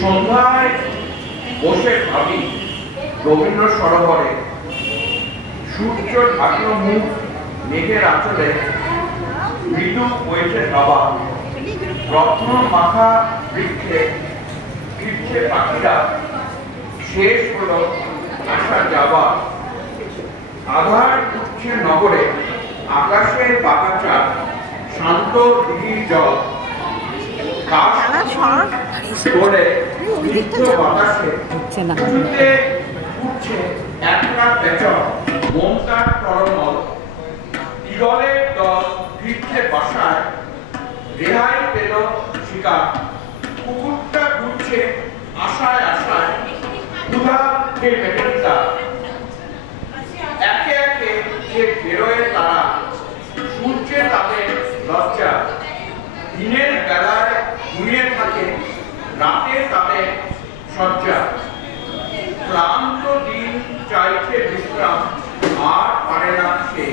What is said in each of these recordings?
সন্ধ্যায় বসে ভাবি রবীন্দ্র সরোবরে সূর্য ঢাকলো মুখ মেঘের আঁচলে, মৃদু বইছে হাওয়া, রত্ন মাখা বৃক্ষে ফিরছে পাখিরা, শেষ হলো আসা যাওয়া। আধার উঠছে নগরে, আকাশে বাতাচা, শান্ত দিঘির জল, বলে বাতাসে উঠছে একটা পেঁচা, মমতার তরমল। ঈগলের দল ফিরছে বাসায়, রেহাই পেল শিকার, কুকুরটা ঘুরছে আশায় আশায়, ক্ষুধা খেয়ে মেটেনি তার। একে একে যে বেরোয় তারা, সূর্যে তাদের লজ্জা, দিনের বেলায় ঘুমিয়ে থাকে, রাতে তাদের সজ্জা। ক্লান্ত দিন চাইছে বিশ্রাম, আর পারে না সে,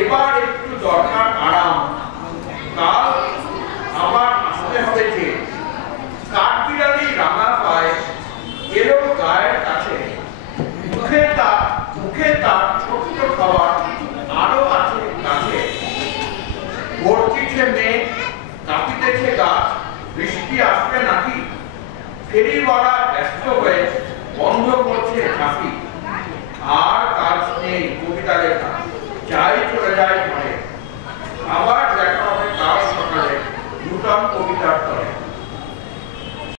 এবার একটু দরকার আরাম, কাল আবার আসতে হবে যে। কাঠবিড়ালি রাঙা পায় এলো গায়ের কাছে, মুখে তার ছোট্ট খাবার আরো আছে কাছে। গর্জিছে মেঘ, কাঁপিতেছে গাছ, বৃষ্টি আসবে নাকি? ফেরিওয়ালা ব্যস্ত হয়ে বন্ধ করছে ঝাঁপি। আর কাজ নেই কবিতা লেখা, যাই চলে যায় ঘরে। আবার